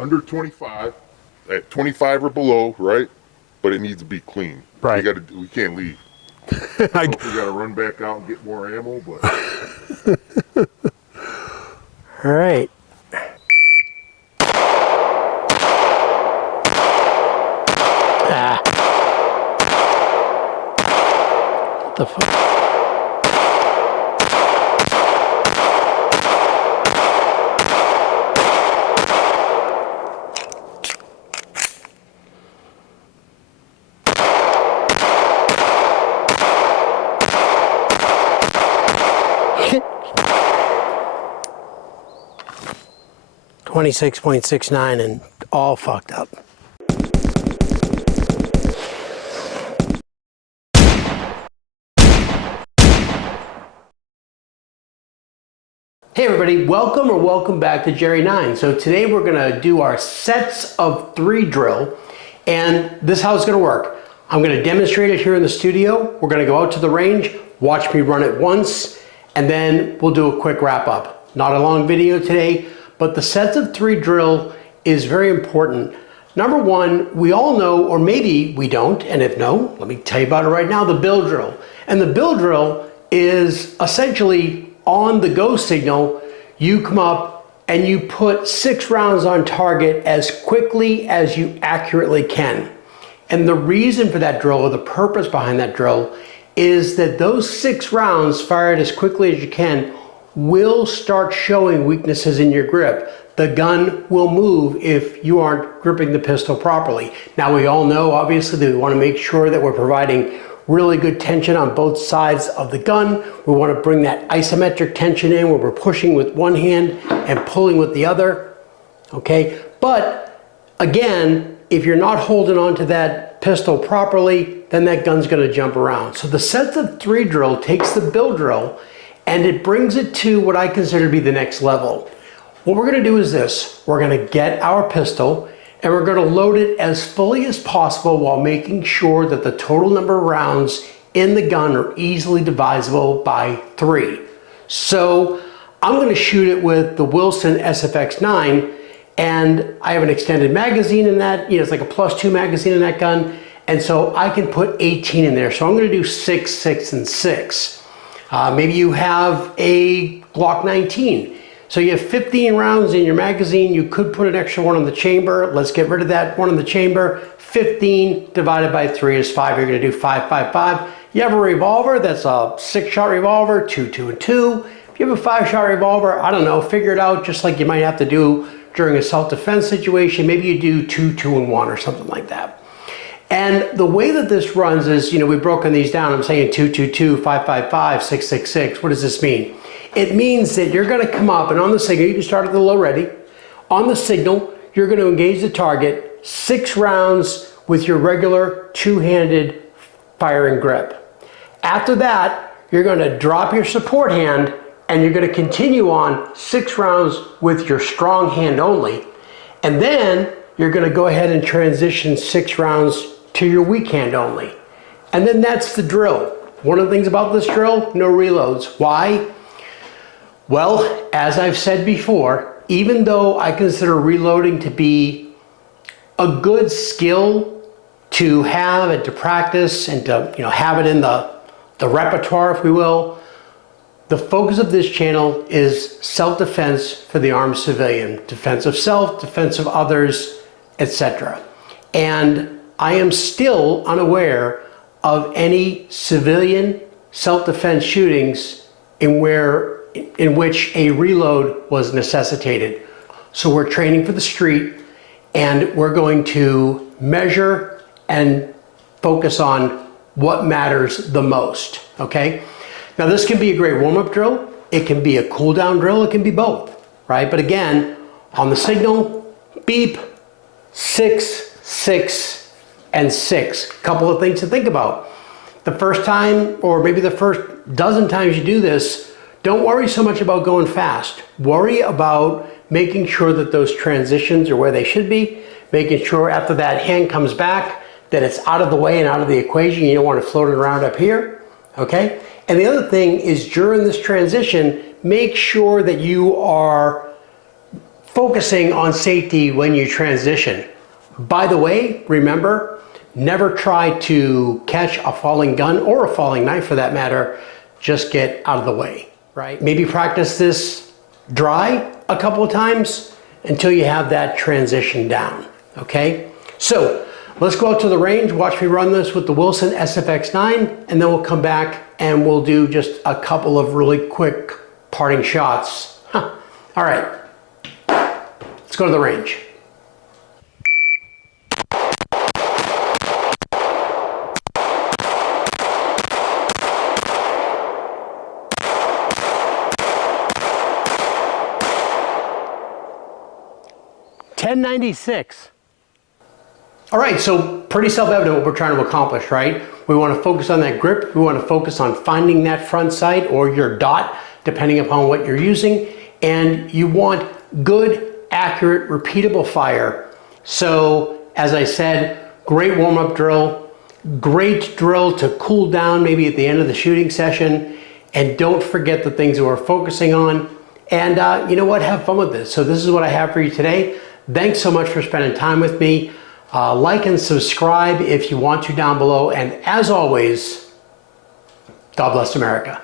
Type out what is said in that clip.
under 25, at 25 or below, right? But it needs to be clean. Right. We can't leave. I don't know if we gotta run back out and get more ammo, but. All right. Ah. What the fuck? 26.69 and all fucked up. Hey everybody, welcome back to JerryNines. So today we're gonna do our sets of 3 drill, and this is how it's gonna work. I'm gonna demonstrate it here in the studio. We're gonna go out to the range, watch me run it once, and then we'll do a quick wrap up. Not a long video today, but the sets of 3 drill is very important. Number 1, we all know, or maybe we don't, and if no, let me tell you about it right now, the bill drill. And the bill drill is essentially on the go signal, you come up and you put 6 rounds on target as quickly as you accurately can. And the reason for that drill, or the purpose behind that drill, is that those 6 rounds fired as quickly as you can will start showing weaknesses in your grip. The gun will move if you aren't gripping the pistol properly. Now we all know obviously that we want to make sure that we're providing really good tension on both sides of the gun. We want to bring that isometric tension in where we're pushing with one hand and pulling with the other. Okay, but again, if you're not holding on to that pistol properly, then that gun's going to jump around. So the sets of 3 drill takes the bill drill and it brings it to what I consider to be the next level. What we're going to do is this. We're going to get our pistol and we're going to load it as fully as possible while making sure that the total number of rounds in the gun are easily divisible by 3. So I'm going to shoot it with the Wilson SFX9, and I have an extended magazine in that. It's like a +2 magazine in that gun, and so I can put 18 in there. So I'm going to do 6, 6, and 6. Maybe you have a Glock 19. So you have 15 rounds in your magazine. You could put an extra one in the chamber. Let's get rid of that one in the chamber. 15 divided by 3 is 5. You're going to do 5, 5, 5. You have a revolver. That's a 6-shot revolver, 2, 2, and 2. If you have a 5-shot revolver, I don't know, figure it out just like you might have to do during a self-defense situation. Maybe you do 2, 2, and 1 or something like that. And the way that this runs is, we've broken these down. I'm saying 2, 2, 2, 5, 5, 5, 6, 6, 6. What does this mean? It means that you're going to come up and on the signal, you can start at the low ready. On the signal, you're going to engage the target 6 rounds with your regular 2-handed firing grip. After that, you're going to drop your support hand and you're going to continue on 6 rounds with your strong hand only. And then you're going to go ahead and transition 6 rounds to your weak hand only. And then that's the drill. One of the things about this drill, no reloads. Why? Well, as I've said before, even though I consider reloading to be a good skill to have and to practice and to have it in the repertoire, if we will, the focus of this channel is self-defense for the armed civilian, defense of self, defense of others, etc. And I am still unaware of any civilian self-defense shootings in which a reload was necessitated. So we're training for the street and we're going to measure and focus on what matters the most, okay? Now this can be a great warm-up drill, it can be a cool-down drill, it can be both, right? But again, on the signal, beep, 6, 6, and 6. Couple of things to think about. The first time, or maybe the first dozen times you do this, don't worry so much about going fast. Worry about making sure that those transitions are where they should be, making sure after that hand comes back that it's out of the way and out of the equation. You don't want to float it around up here, okay? And the other thing is during this transition, make sure that you are focusing on safety when you transition. By the way, remember, never try to catch a falling gun or a falling knife for that matter. Just get out of the way, right? Maybe practice this dry a couple of times until you have that transition down, okay? So let's go out to the range, watch me run this with the Wilson SFX9, and then we'll come back and we'll do just a couple of really quick parting shots. All right, let's go to the range. $10.96. All right, so pretty self-evident what we're trying to accomplish, right? We want to focus on that grip. We want to focus on finding that front sight or your dot, depending upon what you're using. And you want good, accurate, repeatable fire. So, as I said, great warm-up drill, great drill to cool down maybe at the end of the shooting session. And don't forget the things that we're focusing on. And you know what? Have fun with this. So this is what I have for you today. Thanks so much for spending time with me. Like and subscribe if you want to down below. And as always, God bless America.